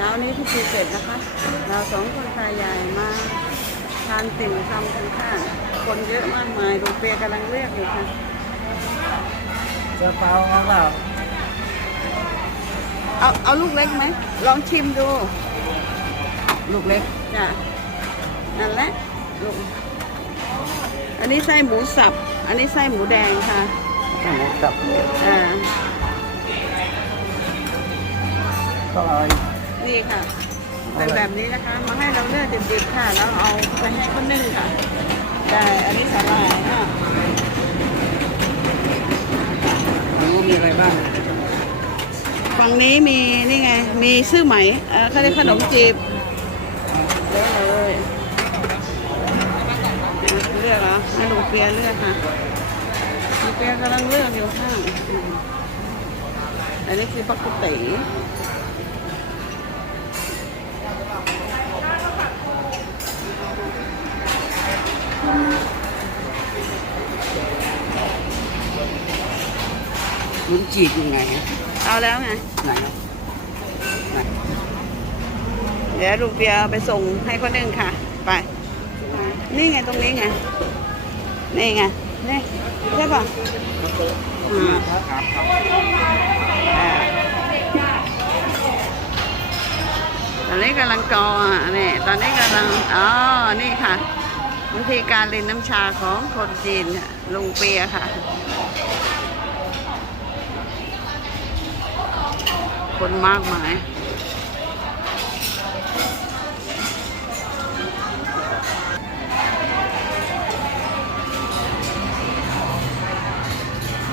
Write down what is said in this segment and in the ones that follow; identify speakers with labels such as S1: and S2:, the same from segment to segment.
S1: ช้านี้ที่ภูเก็ตนะคะ เราสองคนตายายมาทานติ่มซำกันค่ะคนเยอะมากมายดูเปียกำลังเลือกอยู่ค่ะ
S2: จะเปล่าเอาเปล่า
S1: เอาเอาลูกเล็กไหมลองชิมดู
S2: ลูกเล็ก
S1: จ้ะนั่นแหละลูกอันนี้ไส้หมูสับ อันนี้ไส้หมูแดงค่ะ
S2: หมูสับ
S1: อ่า
S2: ก็เอา
S1: นี่ค่ะเป็นแบบนี้นะคะ มาให้เราเลือกดิบๆค่ะ แล้วเอาไปให้เขานึ่งค่ะได้อันนี้สาหร่ายค่ะ
S2: หมูมีอะไรบ้าง
S1: ฝั่งนี้มีนี่ไง มีซื่อไหมเออเขาเรียกขนมจีบเลือกเลยเลือกเหรอให้ลุงเปียเลือกค่ะลุงเปียกำลังเลือกอยู่ข้างอืมอันนี้คือปักกุเต๋
S2: ลุ้นจีบยังไง
S1: เอาแล้วไง
S2: ไหนอะไหน
S1: เดี๋ยวลุงเปียเอาไปส่งให้คนหนึ่งค่ะ ไปนี่ไงตรงนี้ไงนี่ไงนี่ใช่ป่ะอืม
S2: ครับครับ
S1: อ่าตอนนี้กำลังกรออะนี่ตอนนี้กำลังอ๋อนี่ค่ะวิธีการเล่นน้ำชาของคนจีนน่ะลุงเปียค่ะ คนมากมาย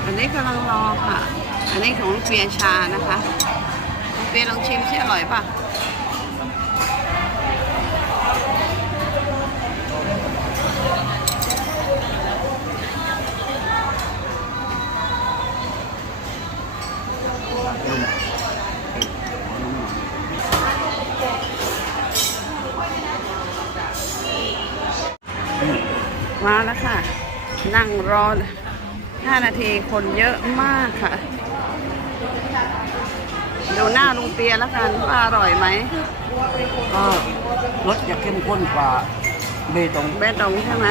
S1: อันนี้กำลังรอค่ะ อันนี้ของเปียชานะคะเปียลองชิมสิอร่อยป่ะ มาแล้วค่ะ นั่งรอ 5 นาทีคนเยอะมากค่ะ ดูหน้าลุงเปียแล้วกันว่าอร่อยไหม
S2: ก็รสจะเข้มข้นกว่าเบตง
S1: เบตงใช่ไหม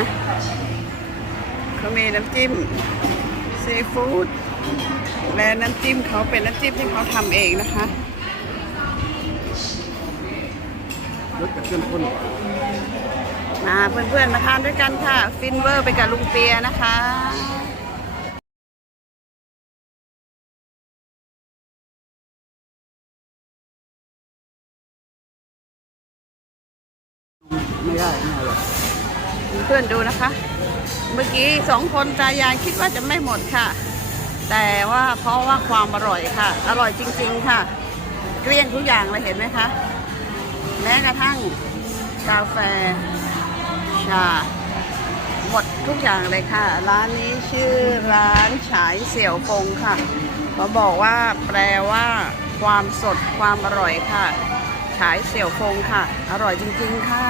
S1: เขามีน้ำจิ้มซีฟู้ดและน้ำจิ้มเขาเป็นน้ำจิ้มที่เขาทำเองนะคะ
S2: รสจะเข้มข้นกว่า
S1: มาเพื่อนๆมาทานด้วยกันค่ะ ฟินเวอร์ไปกับลุงเปียนะคะ
S2: ไม่ได้ไม่อร่อย
S1: เพื่อนดูนะคะ เมื่อกี้สองคนตายายคิดว่าจะไม่หมดค่ะ แต่ว่าเพราะว่าความอร่อยค่ะ อร่อยจริง ๆค่ะ เกลี้ยงทุกอย่างเลยเห็นไหมคะ แม้กระทั่งกาแฟ ชา หมดทุกอย่างเลยค่ะ ร้านนี้ชื่อร้านฉายเสี่ยวฟงค่ะเขาบอกว่าแปลว่า ความสดความอร่อยค่ะ ฉายเสี่ยวฟงค่ะ อร่อยจริง ๆ ค่ะ